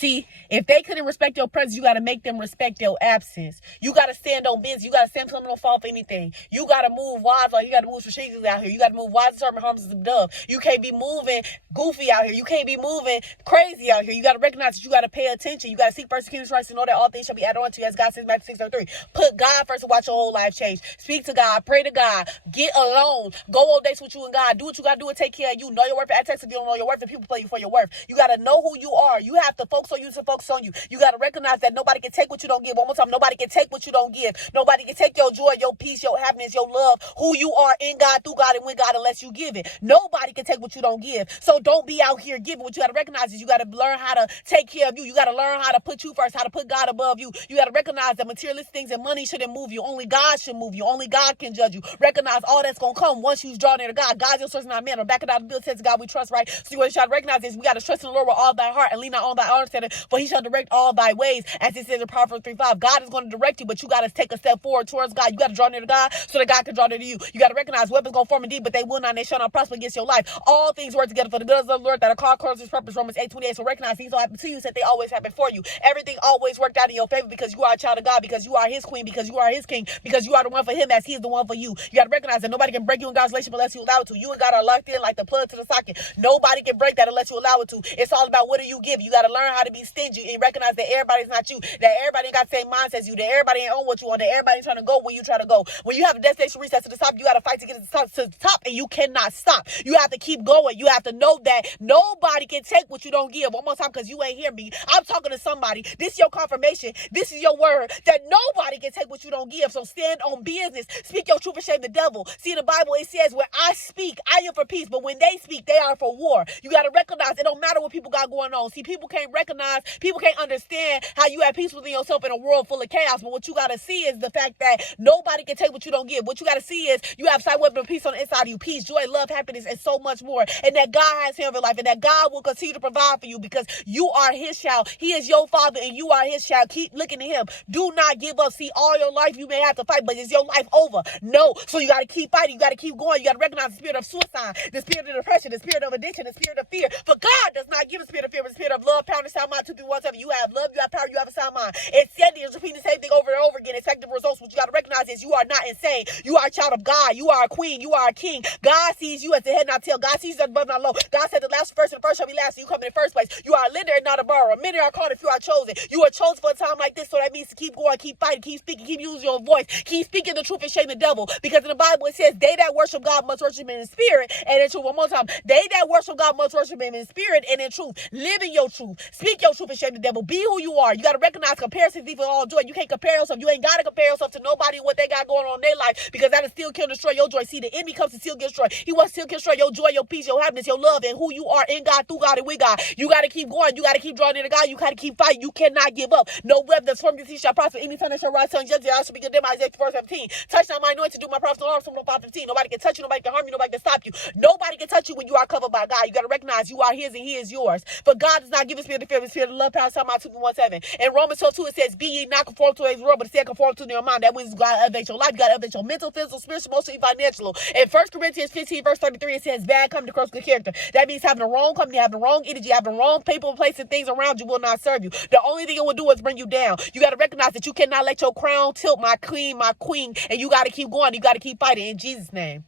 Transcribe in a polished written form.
See, if they couldn't respect your presence, you got to make them respect your absence. You got to stand on business. You got to stand something, don't fall for anything. You got to move wise, like you got to move strategically out here. You got to move wise, determined, harmless as a dove. You can't be moving goofy out here. You can't be moving crazy out here. You got to recognize that you got to pay attention. You got to seek first the kingdom of Christ and know that all things shall be added on to you, as God says in Matthew 6:33. Put God first and watch your whole life change. Speak to God. Pray to God. Get alone. Go on dates with you and God. Do what you got to do and take care of you. Know your worth. At text if you don't know your worth, and people play you for your worth. You got to know who you are. You have to focus on you to focus on you. You got to recognize that nobody can take what you don't give. One more time, nobody can take what you don't give. Nobody can take your joy, your peace, your happiness, your love, who you are in God, through God, and with God unless you give it. Nobody can take what you don't give. So don't be out here giving. What you got to recognize is you got to learn how to take care of you. You got to learn how to put you first, how to put God above you. You got to recognize that materialistic things and money shouldn't move you. Only God should move you. Only God can judge you. Recognize all that's going to come once you draw near to God. God's your source, not man. On the back of that bill says God we trust, right? So you got to recognize this. We got to trust in the Lord with all thy heart and lean not on thy understanding, for he shall direct all thy ways, as it says in Proverbs 3:5. God is going to direct you, but you got to take a step forward towards God. You got to draw near to God so that God can draw near to you. You got to recognize weapons going to form indeed, but they will not, and they shall not prosper against your life. All things work together for the good of the Lord that are called according to his purpose. Romans 8:28. So recognize things don't happen to you, said they always happen for you. Everything always worked out in your favor because you are a child of God, because you are his queen, because you are his king, because you are the one for him as he is the one for you. You got to recognize that nobody can break you in God's relationship unless you allow it to. You and God are locked in like the plug to the socket. Nobody can break that unless you allow it to. It's all about what do you give. You got to learn how to be stingy and recognize that everybody's not you, that everybody ain't got the same mindset as you, that everybody ain't on what you want, that everybody ain't trying to go where you try to go. When you have a destination reach to the top, you got to fight to get to the top, and you cannot stop. You have to keep going. You have to know that nobody can take what you don't give. One more time, because you ain't hear me. I'm talking to somebody. This is your confirmation. This is your word that nobody can take what you don't give. So stand on business. Speak your truth and shame the devil. See, in the Bible, it says, when I speak, I am for peace. But when they speak, they are for war. You got to recognize it don't matter what people got going on. See, people can't recognize, people can't understand how you have peace within yourself in a world full of chaos. But what you got to see is the fact that nobody can take what you don't give. What you got to see is you have sight, weapon of peace on the inside of you. Peace, joy, love, happiness, and so much more. And that God has him in your life, and that God will continue to provide for you because you are his child. He is your father, and you are his child. Keep looking to him. Do not give up. See, all your life you may have to fight, but is your life over? No. So you got to keep fighting. You got to keep going. You got to recognize the spirit of suicide, the spirit of depression, the spirit of addiction, the spirit of fear. For God does not give a spirit of fear, but a spirit of love, power, and sound mind. 2 3 1 7. You have love, you have power, you have a sound mind. Insanity is repeating the same thing over and over again. Effective results. What you got to recognize is you are not insane. You are a child of God. You are a queen. You are a king. God sees you as the head, not tail. God sees you as above, not low. God said the last first and the first shall be last. So you come in the first place. You are a lender and not a borrower. Many are called if you are chosen. You are chosen for a time like this. So that means to keep going, keep fighting, keep speaking, keep using your voice, keep speaking the truth and shame the devil. Because in the Bible it says, they that worship God must worship him in spirit and in truth. One more time. They that worship God must worship him in spirit and in truth. Live in your truth. Speak your truth and shame the devil. Be who you are. You got to recognize comparison is for all joy. You can't compare yourself. You ain't got to compare yourself to nobody and what they got going on in their life, because that is still kill and destroy your joy. See, the enemy comes to steal, kill, destroy. He wants to steal, kill, destroy your joy, your peace, your happiness, your love, and who you are in God, through God, and with God. You got to keep going. You got to keep drawing near to God. You got to keep fighting. You cannot give up. No weapon that's formed against you shall prosper. Any time that shall rise, judge, I shall be condemned. Isaiah 4:17. Touch not my anointing to do my prophets no harm. Psalm 5:15. Nobody can touch you. Nobody can harm you. Nobody can stop you. Nobody can touch you when you are covered by God. You got to recognize you are his and he is yours. For God does not give a spirit of fear, but a spirit of love, power, Psalm 2:1-7. In Romans 12:2 it says, be ye not conformed to today's world, but instead conformed to your mind. That means God elevate your life. God elevate your mental, physical, spiritual, emotional, and financial. In 1 Corinthians 15:33 it says, bad company corrupts good character. That means having the wrong company, having the wrong energy, having the wrong people, place, and things around you will not serve you. The only thing it will do is bring you down. You got to recognize that you cannot let your crown tilt, my queen, and you got to keep going. You got to keep fighting in Jesus' name.